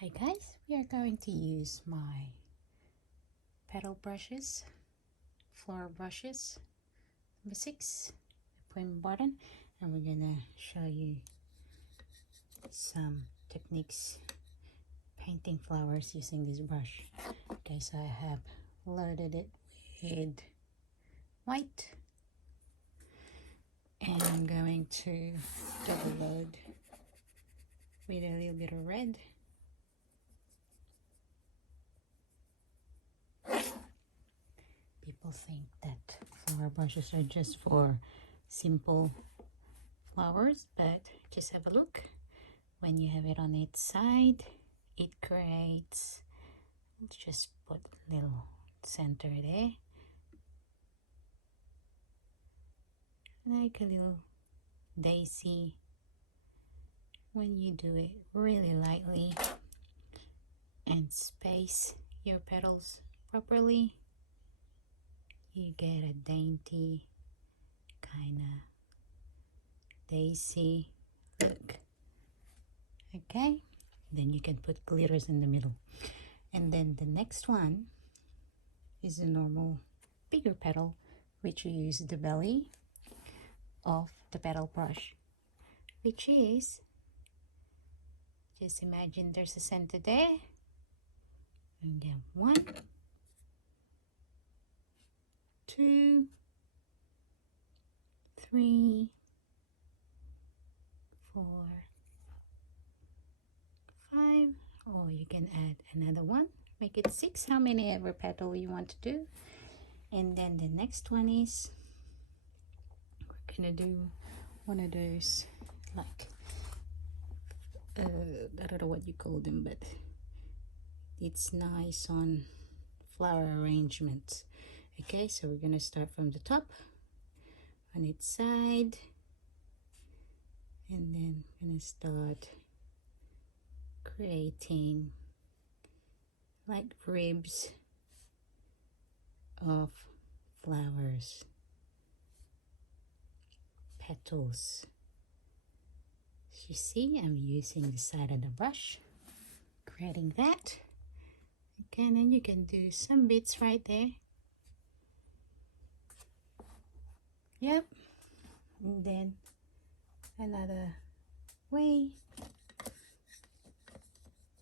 Hi guys, we are going to use my petal brushes, Flora brushes, number 6, the point button, and we're gonna show you some techniques painting flowers using this brush. Okay, so I have loaded it with white, and I'm going to double load with a little bit of red. People think that flower brushes are just for simple flowers, but just have a look. When you have it on its side, it creates, let's just put a little center there, like a little daisy. When you do it really lightly and space your petals properly, you get a dainty kind of daisy look. Okay, then you can put glitters in the middle, and then the next one is a normal bigger petal, which you use the belly of the petal brush, which is, just imagine there's a center there, and then 1, 2, 3, 4, 5, or you can add another one, make it 6, how many ever petal you want to do. And then the next one is, we're gonna do one of those, like I don't know what you call them, but it's nice on flower arrangements. Okay, so we're gonna start from the top on its side, and then I'm gonna start creating like ribs of flowers, petals. As you see, I'm using the side of the brush, creating that. Okay, and then you can do some bits right there. Yep, and then another way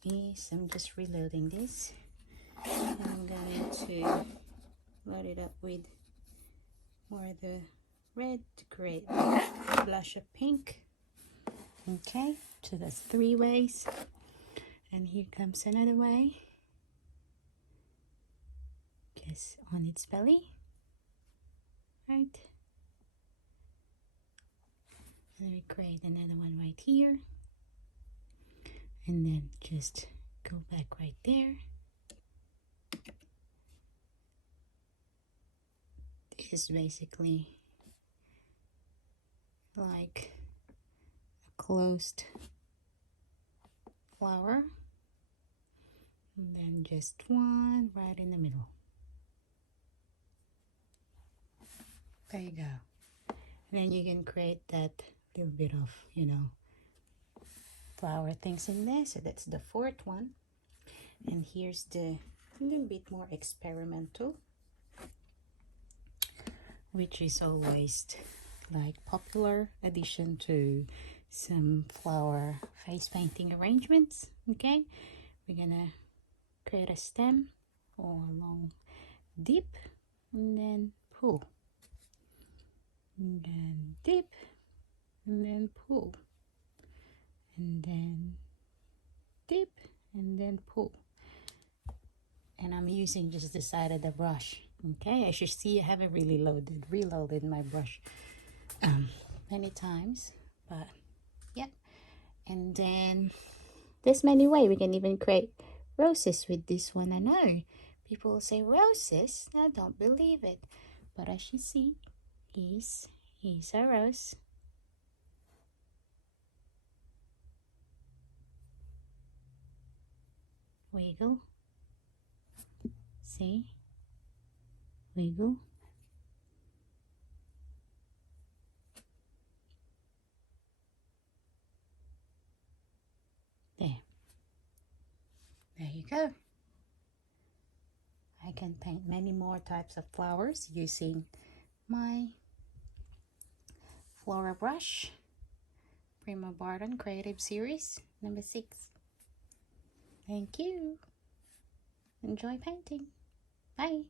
is, I'm just reloading this, and I'm going to load it up with more of the red to create a blush of pink. Okay, so that's 3 ways, and here comes another way, just on its belly, right, and we create another one right here, and then just go back right there. This is basically like a closed flower, and then just one right in the middle. There you go. And then you can create that little bit of, flower things in there. So that's the 4th one. And here's the little bit more experimental, which is always like popular addition to some flower face painting arrangements. Okay, we're gonna create a stem or a long dip, and then pull, and then dip, and then pull, and then dip, and then pull. And I'm using just the side of the brush. Okay, as you see, I haven't really reloaded my brush many times, but yeah. And then there's many ways we can even create roses with this one. I know people will say roses, I don't believe it, but as you see, he's a rose. Wiggle, see, wiggle, there. you go. I can paint many more types of flowers using my Flora brush. Prima Barton Creative Series number 6. Thank you. Enjoy painting. Bye.